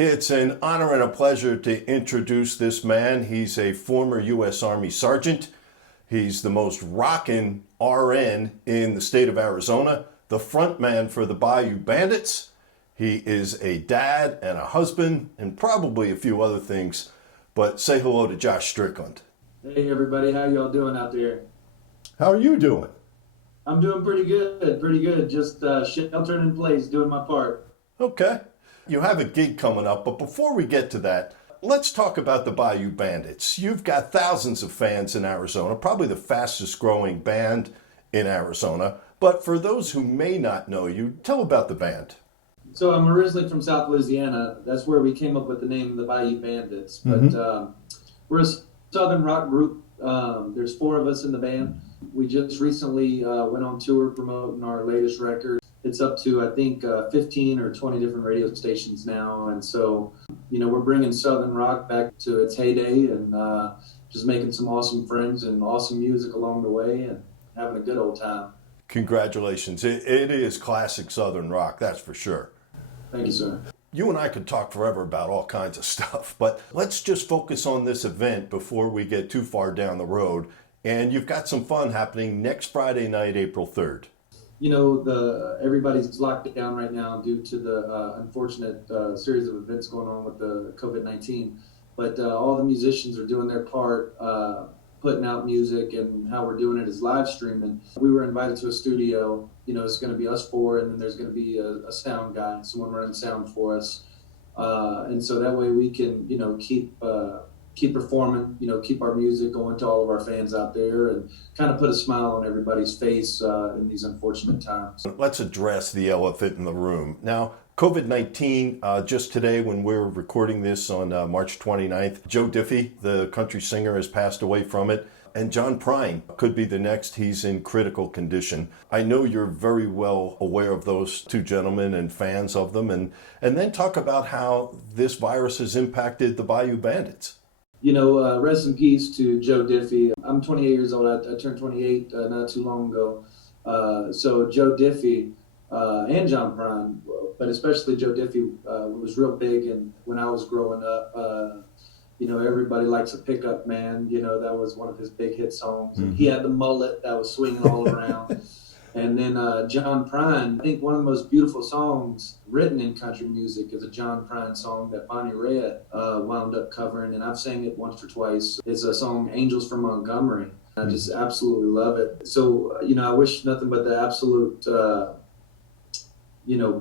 It's an honor and a pleasure to introduce this man. He's a former U.S. Army sergeant. He's the most rockin' RN in the state of Arizona, the front man for the Bayou Bandits. He is a dad and a husband and probably a few other things. But say hello to Josh Strickland. Hey everybody, how y'all doing out there? How are you doing? I'm doing pretty good. Just sheltering in place, doing my part. Okay. You have a gig coming up, but before we get to that, let's talk about the Bayou Bandits. You've got thousands of fans in Arizona, probably the fastest growing band in Arizona. But for those who may not know you, tell about the band. So I'm originally from South Louisiana. That's where we came up with the name of the Bayou Bandits. But we're a southern rock group. There's 4 of us in the band. We just recently went on tour promoting our latest record. It's up to, I think, 15 or 20 different radio stations now. And so, we're bringing Southern rock back to its heyday and just making some awesome friends and awesome music along the way and having a good old time. Congratulations. It is classic Southern rock, that's for sure. Thank you, sir. You and I could talk forever about all kinds of stuff, but let's just focus on this event before we get too far down the road. And you've got some fun happening next Friday night, April 3rd. Everybody's locked down right now due to the unfortunate series of events going on with the COVID-19. But all the musicians are doing their part, putting out music, and how we're doing it is live streaming. We were invited to a studio. It's going to be us 4, and then there's going to be a sound guy, someone running sound for us. And so that way we can, keep performing, keep our music going to all of our fans out there and kind of put a smile on everybody's face in these unfortunate times. Let's address the elephant in the room. Now, COVID-19, just today when we're recording this on March 29th, Joe Diffie, the country singer, has passed away from it. And John Prine could be the next. He's in critical condition. I know you're very well aware of those 2 gentlemen and fans of them. And then talk about how this virus has impacted the Bayou Bandits. Rest in peace to Joe Diffie. I'm 28 years old. I turned 28 not too long ago. So Joe Diffie and John Prine, but especially Joe Diffie, was real big. And when I was growing up, everybody likes a pickup man. That was one of his big hit songs. Mm-hmm. He had the mullet that was swinging all around. And then John Prine, I think one of the most beautiful songs written in country music is a John Prine song that Bonnie Raitt wound up covering, and I've sang it once or twice. It's a song, Angels from Montgomery. I just absolutely love it. So, I wish nothing but the absolute,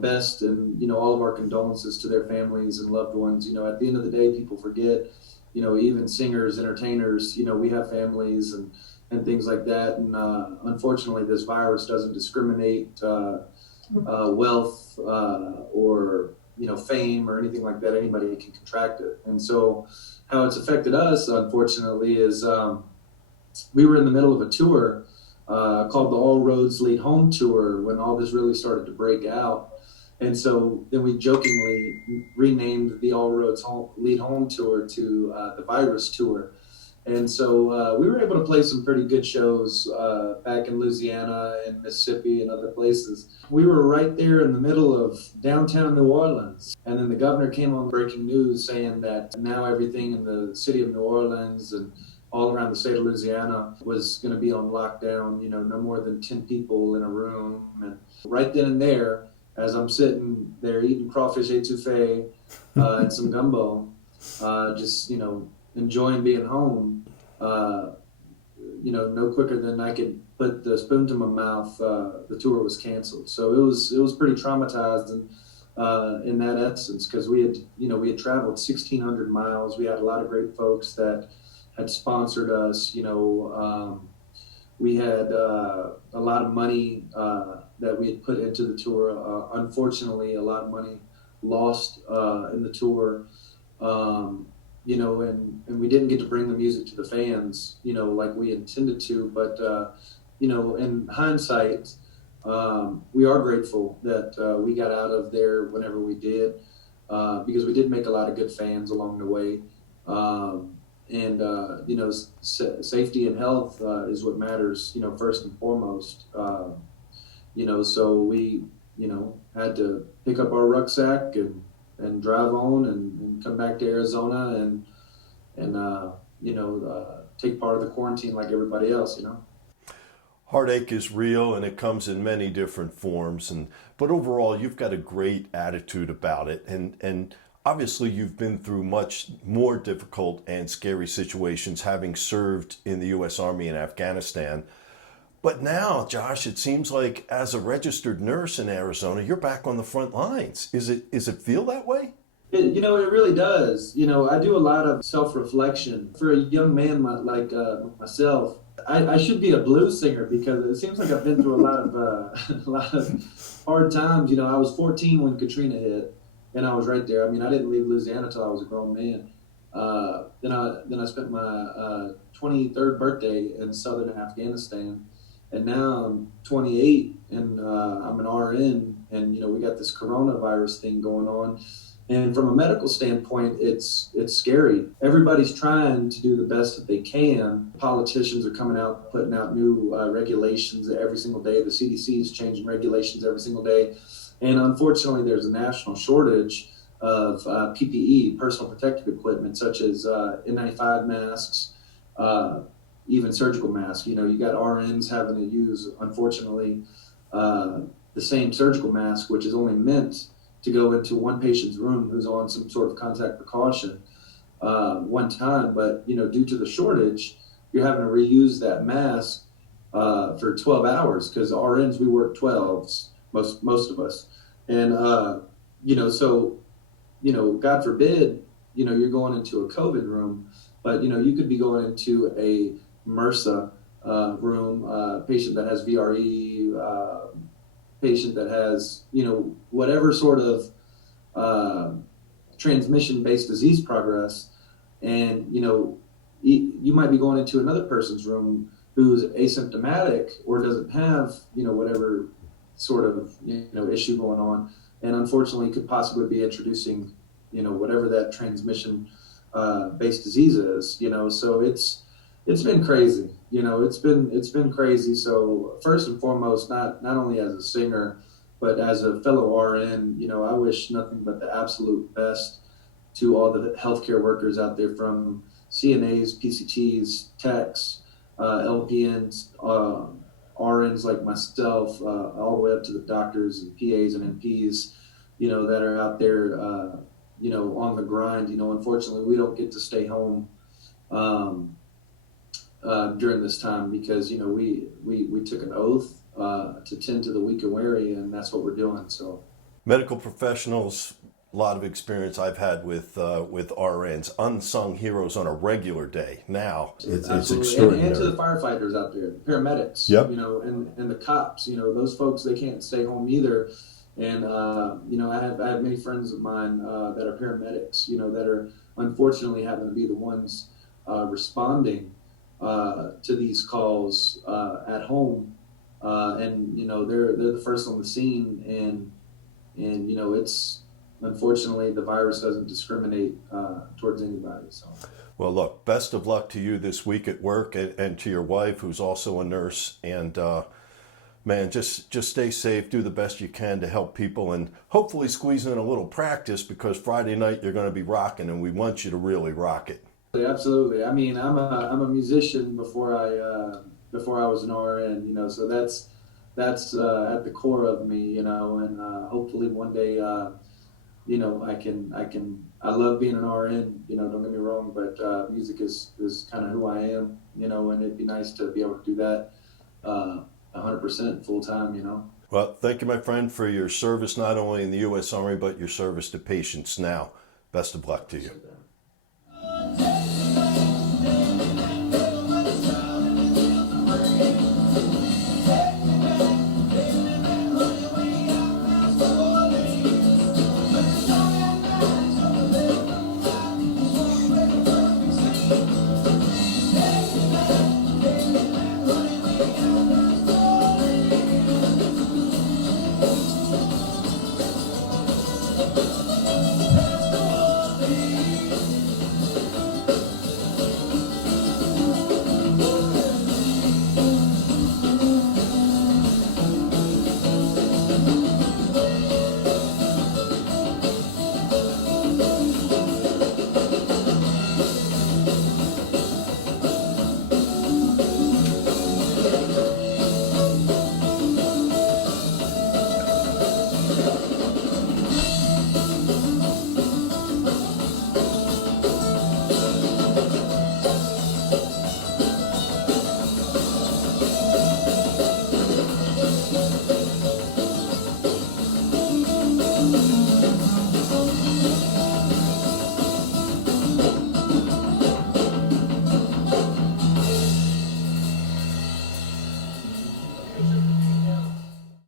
best and, all of our condolences to their families and loved ones. At the end of the day, people forget, even singers, entertainers, we have families and things like that. And unfortunately, this virus doesn't discriminate wealth or, fame or anything like that. Anybody can contract it. And so how it's affected us, unfortunately, is we were in the middle of a tour called the All Roads Lead Home Tour when all this really started to break out. And so then we jokingly renamed the All Roads Lead Home Tour to the Virus Tour. And so we were able to play some pretty good shows back in Louisiana and Mississippi and other places. We were right there in the middle of downtown New Orleans. And then the governor came on breaking news saying that now everything in the city of New Orleans and all around the state of Louisiana was going to be on lockdown, no more than 10 people in a room. And right then and there, as I'm sitting there eating crawfish etouffee and some gumbo, just, enjoying being home, no quicker than I could put the spoon to my mouth, the tour was canceled. So it was pretty traumatized in that essence, because we had traveled 1,600 miles. We had a lot of great folks that had sponsored us. We had a lot of money that we had put into the tour. Unfortunately, a lot of money lost in the tour. And we didn't get to bring the music to the fans, like we intended to. But, in hindsight, we are grateful that we got out of there whenever we did, because we did make a lot of good fans along the way. Safety and health is what matters, first and foremost. So we, had to pick up our rucksack and and drive on and come back to Arizona and take part of the quarantine like everybody else, you know. Heartache is real and it comes in many different forms, but overall you've got a great attitude about it, and obviously you've been through much more difficult and scary situations having served in the U.S. Army in Afghanistan. But now, Josh, it seems like as a registered nurse in Arizona, you're back on the front lines. Is it feel that way? It really does. I do a lot of self-reflection. For a young man like myself, I should be a blues singer because it seems like I've been through a lot of a lot of hard times. I was 14 when Katrina hit, and I was right there. I mean, I didn't leave Louisiana until I was a grown man. Then I spent my 23rd birthday in southern Afghanistan, and now I'm 28 and I'm an RN, and we got this coronavirus thing going on. And from a medical standpoint, it's scary. Everybody's trying to do the best that they can. Politicians are coming out, putting out new regulations every single day. The CDC is changing regulations every single day. And unfortunately, there's a national shortage of PPE, personal protective equipment, such as N95 masks, even surgical masks. You got RNs having to use, unfortunately, the same surgical mask, which is only meant to go into one patient's room who's on some sort of contact precaution one time. But, due to the shortage, you're having to reuse that mask for 12 hours because RNs, we work 12s, most of us. And, God forbid, you're going into a COVID room, but, you could be going into a MRSA room, patient that has VRE, patient that has, whatever sort of transmission-based disease progress. And, you might be going into another person's room who's asymptomatic or doesn't have, whatever sort of, issue going on. And unfortunately could possibly be introducing, whatever that transmission based disease is, so it's been crazy. It's been crazy. So first and foremost, not only as a singer, but as a fellow RN, I wish nothing but the absolute best to all the healthcare workers out there, from CNAs, PCTs, techs, LPNs, RNs like myself, all the way up to the doctors and PAs and NPs, that are out there, on the grind. Unfortunately, we don't get to stay home during this time because we took an oath to tend to the weak and weary, and that's what we're doing. So medical professionals, a lot of experience I've had with RNs, unsung heroes on a regular day. Now it's extraordinary. And to the firefighters out there, paramedics, yep. And the cops, those folks, they can't stay home either. And I have many friends of mine that are paramedics, that are unfortunately having to be the ones responding to these calls at home, and they're the first on the scene, and it's unfortunately the virus doesn't discriminate towards anybody. So, well, look, best of luck to you this week at work, and to your wife, who's also a nurse, and man, just stay safe, do the best you can to help people, and hopefully squeeze in a little practice, because Friday night you're going to be rocking, and we want you to really rock it. Absolutely. I mean, I'm a musician before I was an RN, so that's at the core of me, and hopefully one day, I love being an RN, don't get me wrong, but music is kind of who I am, and it'd be nice to be able to do that 100% full time, Well, thank you, my friend, for your service, not only in the U.S. Army, but your service to patients now. Best of luck to you.